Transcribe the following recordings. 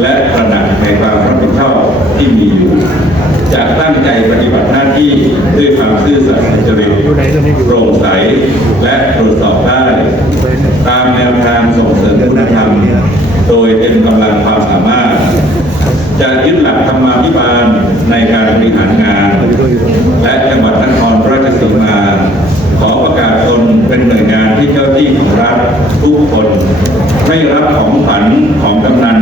และตระหนักในความรับผิดชอบที่มีอยู่ จะตั้งใจปฏิบัติหน้าที่ด้วยความซื่อสัตย์สุจริตโปร่งใสและตรวจสอบได้ ตามแนวทางส่งเสริมคุณธรรม โดยเต็มกำลังความสามารถ จะยึดหลักธรรมาภิบาลในการบริหารงาน และจังหวัดนครราชสีมา ขอประกาศตนเป็นหน่วยงานที่เจ้าที่ของรัฐทุกคน ไม่รับของขวัญของกำนัน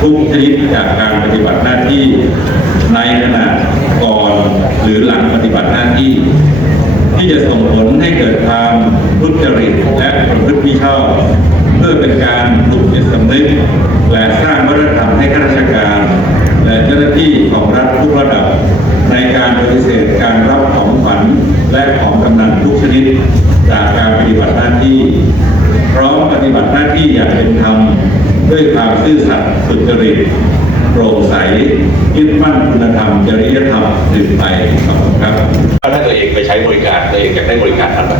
ทุกชนิดจากการปฏิบัติหน้าที่ ในขณะก่อนหรือหลังปฏิบัติหน้าที่ ที่จะส่งผลให้เกิดความทุจริตและประพฤติมิชอบ เพื่อเป็นการปลุกจิตสำนึก และสร้างวัฒนธรรมให้ข้าราชการ และเจ้าหน้าที่ของรัฐทุกระดับ ในการปฏิเสธการรับของขวัญและของกำนันทุกชนิด จากการปฏิบัติหน้าที่ พร้อมปฏิบัติหน้าที่ อย่างเป็นธรรมด้วยความซื่อสัตย์สุจริตโปร่งใสยึดมั่นคุณธรรมจริยธรรมสืบไปขอบคุณครับถ้าตัวเองไปใช้บริการตัวเองอยากได้บริการอะไร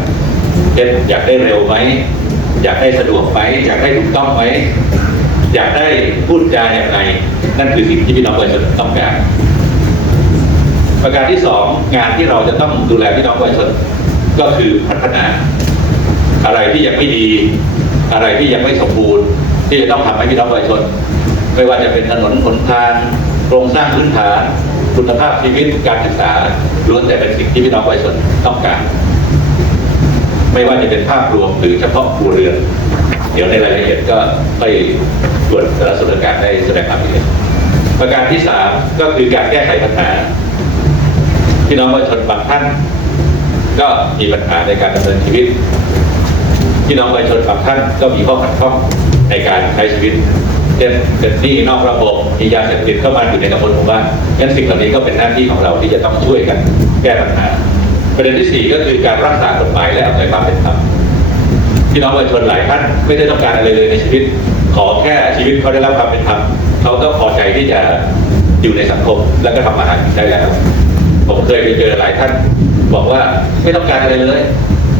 เช่นอยากได้เร็วไหมอยากได้สะดวกไหมอยากได้ถูกต้องไหมอยากได้พูดจาอย่างไรนั่นคือสิ่งที่พี่น้องประชาชนต้องการ ประการที่สองงานที่เราจะต้องดูแลพี่น้องประชาชนก็คือพัฒนา อะไรที่ยังไม่ดี อะไรที่ยังไม่สมบูรณ์ ที่จะต้องทำให้พี่น้องประชาชนไม่ว่าจะเป็นถนนหนทางโครงสร้างพื้นฐานคุณภาพชีวิตการศึกษาล้วนแต่เป็นสิ่งที่พี่น้องประชาชนต้องการ ไม่ว่าจะเป็นภาพรวมหรือเฉพาะครัวเรือน เดี๋ยวในรายละเอียดก็ไปตรวจแต่ละส่วนราชการได้แสดงความเห็นประการที่สามก็คือการแก้ไขปัญหาพี่น้องประชาชนบางท่าน ก็มีปัญหาในการดำเนินชีวิต พี่น้องประชาชนบางท่านก็มีข้อขัดข้องในการใช้ชีวิตเช่นเป็นหนี้นอกระบบมียาเสพติดเข้ามาอยู่ในตำบลหมู่บ้านงั้นสิ่งเหล่านี้ก็เป็นหน้าที่ของเราที่จะต้องช่วยกันแก้ปัญหา ประเด็นที่สี่ก็คือการรักษากฎหมายและอำนวยความเป็นธรรมพี่น้องประชาชนหลายท่านไม่ได้ต้องการอะไรเลยในชีวิต ขอแค่ชีวิตเขาได้รับความเป็นธรรมเขาก็พอใจที่จะอยู่ในสังคมแล้วก็ทำอาหารได้แล้ว ผมเคยไปเจอหลายท่าน บอกว่าไม่ต้องการอะไรเลย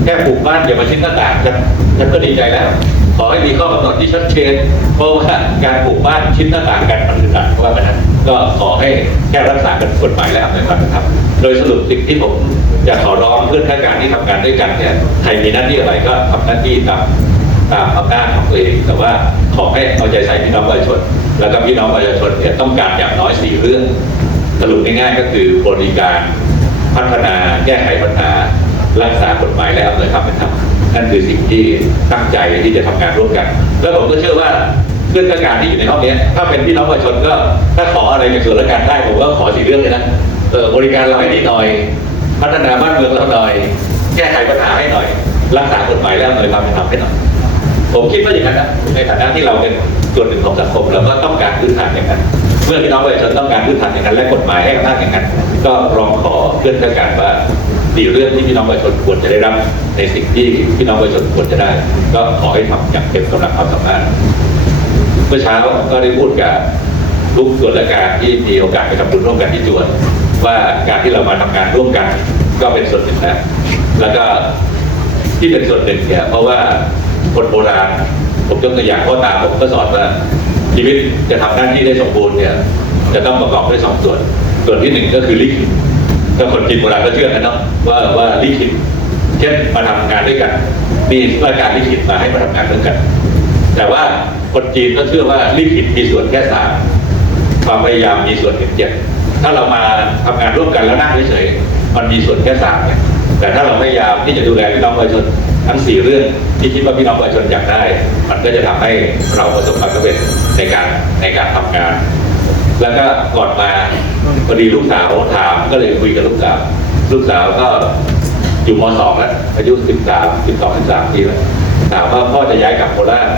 แค่ปลูกบ้านอย่ามาชิ้นหน้าต่างฉันฉันก็ดีใจแล้ว ขอให้มีข้อกำหนดที่ชัดเจน เพราะว่าการปลูกบ้านชิ้นหน้าต่างกันมันอึดอัดเพราะว่ามันนั้นก็ขอให้แค่รักษากันกฎหมายและอำนวยความเป็นธรรมโดยสรุปสิ่งที่ผมจะขอร้องเพื่อนข้าราชการที่ทำงานด้วยกันเนี่ยใครมีหน้าที่อะไรก็ทำหน้าที่ตามตามอำนาจของตัวเองแต่ว่าขอให้เอาใจใส่พี่น้องประชาชน แล้วก็พี่น้องประชาชนเนี่ยต้องการอย่างน้อยสี่เรื่องสรุปง่ายๆก็คือบริการพัฒนาแก้ไขปัญหา รักษากฎหมายและอำนวยความเป็นธรรมนั่นคือสิ่งที่ตั้งใจที่จะทำงานร่วมกัน แล้วผมก็เชื่อว่าเพื่อนข้าราชการที่อยู่ในห้องนี้ถ้าเป็นพี่น้องประชาชนก็ถ้าขออะไรในส่วนราชการได้ผมก็ขอสี่เรื่องเลยนะเออบริการเราให้ดีหน่อย พัฒนาบ้านเมืองเราหน่อย แก้ไขปัญหาให้หน่อย รักษากฎหมายและอำนวยความเป็นธรรมให้หน่อยผมคิดว่าอย่างนั้นนะในฐานะที่เราเป็นส่วนหนึ่งของสังคมเราก็ต้องการพื้นฐานอย่างนั้นเมื่อพี่น้องประชาชนต้องการพื้นฐานอย่างนั้นและกฎหมายให้อำนาจอย่างนั้นก็ร้องขอเพื่อนข้าราชการว่า ดีเรื่องที่พี่น้องประชาชนควรจะได้รับในสิ่งที่พี่น้องประชาชนควรจะได้ ก็ขอให้ทำอย่างเต็มกำลังความสามารถเมื่อเช้าก็ได้พูดกับทุกส่วนราชการที่มีโอกาสไปทำบุญร่วมกันที่จวน ว่าการที่เรามาทำงานร่วมกันก็เป็นส่วนหนึ่งนะแล้วก็ที่เป็นส่วนหนึ่งเนี่ยเพราะว่าคนโบราณผมยกตัวอย่างพ่อตาผมก็สอนว่าชีวิตจะทำหน้าที่ได้สมบูรณ์เนี่ยจะต้องประกอบด้วยสองส่วน ส่วนที่หนึ่งก็คือลิขิต ก็คนจีนโบราณก็เชื่อกันเนาะว่าว่าลิขิตเช่นมาทำงานด้วยกัน มีราชการลิขิตมาให้มาทำงานด้วยกัน แต่ว่าคนจีนก็เชื่อว่าลิขิตมีส่วนแค่สามความพยายามมีส่วนถึงเจ็ดถ้าเรามาทำงานร่วมกันแล้วนั่งเฉยๆมันมีส่วนแค่สามเนี่ยแต่ถ้าเราพยายามที่จะดูแลพี่น้องประชาชนทั้งสี่เรื่องที่คิดว่าพี่น้องประชาชนอยากได้ มันก็จะทำให้เราประสบความสำเร็จในการในการทำงาน แล้วก็ก่อนมา พอดีลูกสาวถามก็เลยคุยกับลูกสาว ลูกสาวก็อยู่มสองแล้วอายุสิบสามสิบสองสิบสามปีแล้วถามว่าพ่อจะย้ายกลับโคราช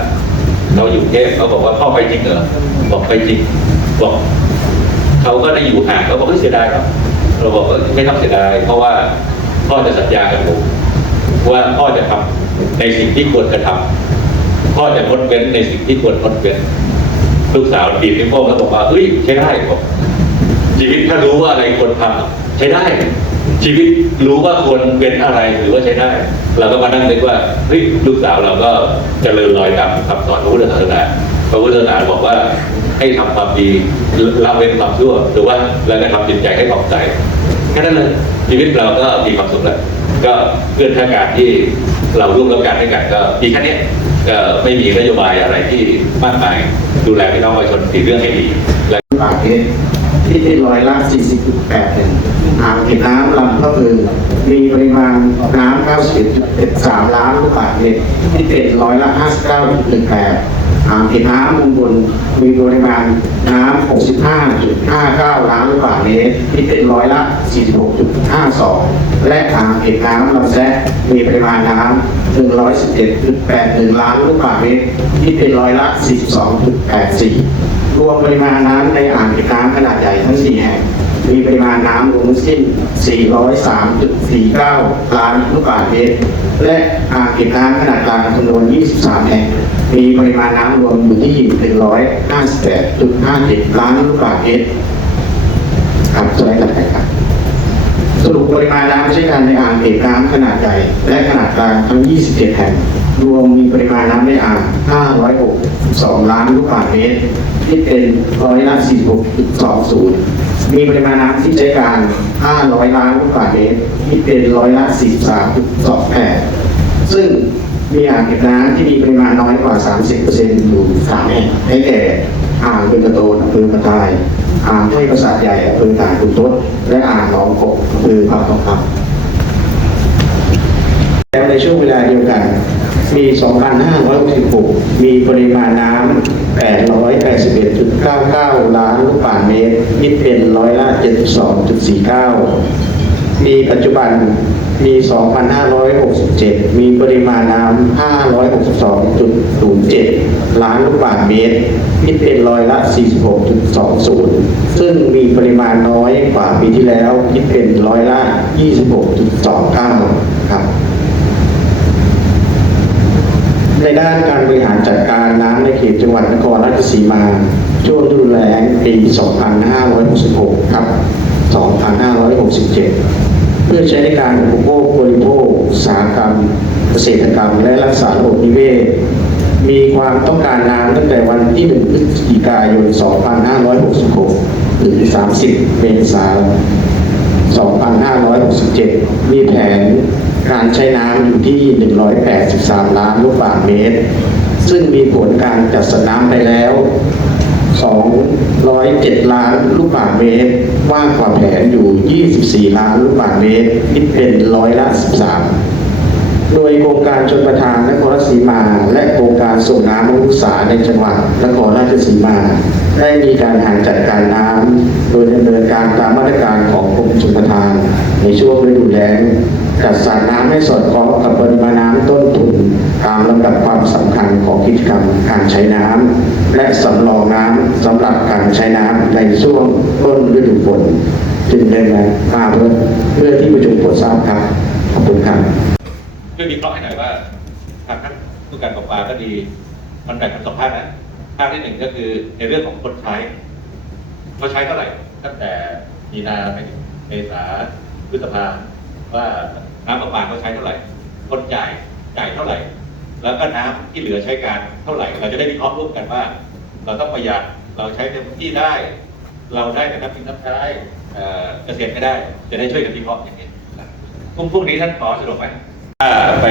เราอยู่เทพเขาบอกว่าพ่อไปจริงเหรอบอกไปจริงบอกเขาก็ได้อยู่ห่างเขาบอกไม่เสียดายหรอกเราบอกว่าไม่ต้องเสียดายเพราะว่าพ่อจะสัญญากับผมว่าพ่อจะทำในสิ่งที่ควรจะทำพ่อจะงดเว้นในสิ่งที่ควรงดเว้น ลูกสาวดีดนิ้วโป้งแล้วบอกว่าเฮ้ยใช้ได้บอก ชีวิตถ้ารู้ว่าอะไรควรทำใช้ได้ ชีวิตรู้ว่าควรเป็นอะไรหรือว่าใช้ได้ เราก็มานั่งนึกว่าเฮ้ยลูกสาวเราก็เจริญรอยตามคำสอนพระพุทธศาสนาพระพุทธศาสนาบอกว่าให้ทำความดีละเว้นความชั่วหรือว่าแล้วก็ทำจิตใจให้ผ่องใสแค่นั้นเลยชีวิตเราก็มีความสุขแล้วก็เพื่อนข้าการที่เราร่วมรับการให้กันก็มีแค่เนี้ยก็ไม่มีนโยบายอะไรที่มากมายดูแลพี่น้องประชาชนสีเรื่องให้ดี ป่าเพชรที่เป็นร้อยละ 40.8หนึ่งอ่างเก็บน้ำลำพระพึงมีปริมาณน้ำ91.3ล้านลูกบาศก์เมตรที่เป็นร้อยละ 59.18 อ่างเก็บน้ำมุงบนมีปริมาณน้ำ65.59 ล้านลูกบาศก์เมตรที่เป็นร้อยละ 46.52 และอ่างเก็บน้ำลำแซะมีปริมาณน้ำ111.81 ล้านลูกบาศก์เมตรที่เป็นร้อยละ 42.84 รวมปริมาณน้ำในอ่างเก็บน้ำขนาดใหญ่ทั้ง 4 แห่ง มีปริมาณน้ำรวมทั้งสิ้น 403.49 ล้านลูกบาศก์เมตร และอ่างเก็บน้ำขนาดกลางจำนวน 23 แห่ง มีปริมาณน้ำรวมอยู่ที่ 158.57 ล้านลูกบาศก์เมตร ครับสไลด์ถัดไปครับ สรุปปริมาณน้ำใช้การในอ่างเก็บน้ำขนาดใหญ่ และขนาดกลางทั้ง 27 แห่ง รวมมีปริมาณน้ำในอ่าง 562 ล้านลูกบาศก์เมตร ที่เป็นร้อยละ46.20 มีปริมาณน้ำที่ใช้การ 500 ล้านลูกบาศก์เมตรที่เป็นร้อยละ 43.28 ซึ่งมีอ่างเก็บน้ำที่มีปริมาณน้อยกว่า 30%อยู่3แห่งได้แก่อ่างเป็นกระโตนอำเภอกระต่าย อ่างห้วยประสาทใหญ่อำเภอด่านขุนทดและอ่างหนองกบอำเภอพระทองคำแล้วในช่วงเวลาเดียวกัน มี 2,566 มีปริมาณน้ำ881.99 ล้านลูกบาศก์เมตรคิดเป็นร้อยละ 72.49มีปัจจุบันมี 2,567 มีปริมาณน้ำ562.07 ล้านลูกบาศก์เมตรคิดเป็นร้อยละ 46.20 ซึ่งมีปริมาณน้อยกว่าปีที่แล้ว คิดเป็นร้อยละ 26.29 ครับ ในด้านการบริหารจัดการน้ำในเขตจังหวัดนครราชสีมาช่วงฤดูแล้งปี 2566 ครับ 2567 เพื่อใช้ในการอุปโภคบริโภคอุตสาหกรรม เกษตรกรรม และรักษาระบบนิเวศ มีความต้องการน้ำตั้งแต่วันที่ 1 พฤศจิกายน 2566 ถึง 30 เมษายน 2567 มีแผน การใช้น้ำอยู่ที่ 183 ล้านลูกบาศก์เมตร ซึ่งมีผลการจัดสรรน้ำไปแล้ว 207 ล้านลูกบาศก์เมตร ว่างกว่าแผนอยู่ 24 ล้านลูกบาศก์เมตรนิดเป็นร้อยละ 13 โดยโครงการชนประทานนครราชสีมา และโครงการส่งน้ำบำรุงษาในจังหวัดนครราชสีมา ได้มีการหารจัดการน้ำโดยดำเนินการตามมาตรการของกรมชลประทาน ในช่วงฤดูแล้งจัดสรรน้ำให้สอดคล้องกับปริมาณน้ำต้นทุนตามลำดับความสำคัญของกิจกรรมการใช้น้ำและสำรองน้ำสำหรับการใช้น้ำในช่วงต้นฤดูฝนจึงได้มาเพื่อเพื่อที่ประชุมโปรดทราบครับขอบคุณครับ ช่วยวิเคราะห์ให้หน่อยว่าทางท่านผู้การประปาก็ดี มันแบ่งเป็นสองภาคนะภาคที่หนึ่งก็คือในเรื่องของคนใช้เขาใช้เท่าไหร่ตั้งแต่มีนาไปถึงเมษาพฤษภาว่าน้ำประปาเขาใช้เท่าไหร่ คนจ่ายจ่ายเท่าไหร่ แล้วก็น้ำที่เหลือใช้การเท่าไหร่ เราจะได้วิเคราะห์ร่วมกันว่า เราต้องประหยัดเราใช้เต็มที่ได้ เราได้แต่น้ำกินน้ำใช้เกษตรไม่ได้ จะได้ช่วยกันวิเคราะห์อย่างนี้นะพรุ่งพรุ่งนี้ท่านขอสะดวกไหม ไป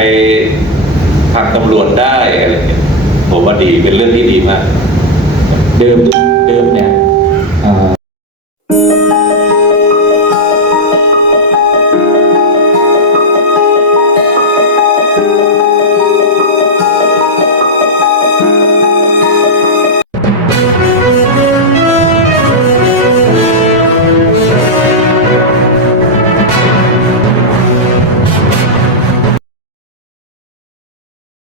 ทางตำรวจได้อะไรเนี่ยผมว่าดีเป็นเรื่องที่ดีมาก เดิมเดิมเนี่ย